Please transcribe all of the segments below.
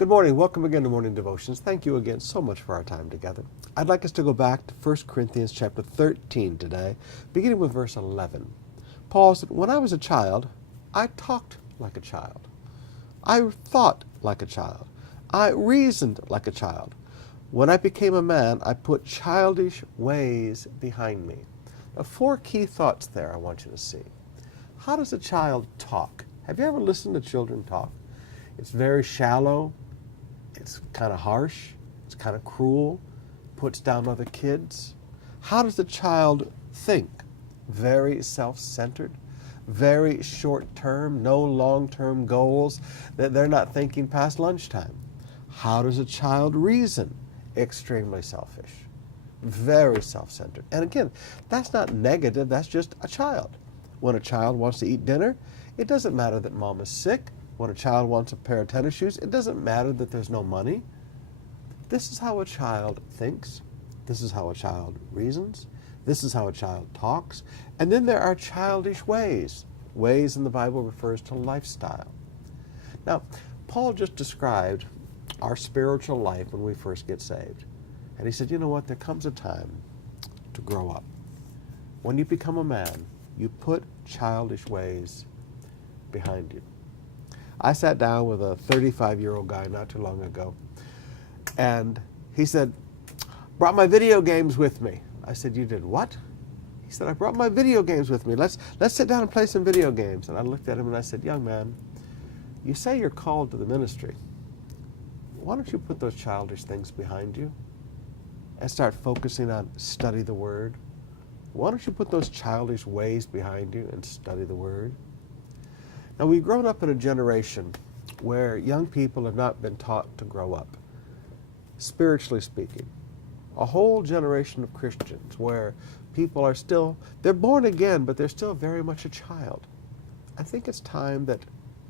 Good morning. Welcome again to Morning Devotions. Thank you again so much for our time together. I'd like us to go back to 1 Corinthians chapter 13 today, beginning with verse 11. Paul said, "When I was a child, I talked like a child. I thought like a child. I reasoned like a child. When I became a man, I put childish ways behind me." Now, four key thoughts there I want you to see. How does a child talk? Have you ever listened to children talk? It's very shallow. It's kind of harsh. It's kind of cruel. Puts down other kids. How does the child think? Very self-centered. Very short-term. No long-term goals. They're not thinking past lunchtime. How does a child reason? Extremely selfish. Very self-centered. And again, that's not negative. That's just a child. When a child wants to eat dinner, it doesn't matter that mom is sick. When a child wants a pair of tennis shoes, it doesn't matter that there's no money. This is how a child thinks. This is how a child reasons. This is how a child talks. And then there are childish ways. Ways in the Bible refers to lifestyle. Now, Paul just described our spiritual life when we first get saved. And he said, you know what? There comes a time to grow up. When you become a man, you put childish ways behind you. I sat down with a 35-year-old guy not too long ago, and he said, "Brought my video games with me." I said, "You did what?" He said, "I brought my video games with me. Let's sit down and play some video games." And I looked at him and I said, "Young man, you say you're called to the ministry. Why don't you put those childish things behind you and start focusing on study the Word? Why don't you put those childish ways behind you and study the Word?" Now, we've grown up in a generation where young people have not been taught to grow up, spiritually speaking. A whole generation of Christians where people are still, they're born again, but they're still very much a child. I think it's time that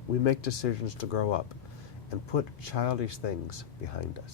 we make decisions to grow up and put childish things behind us.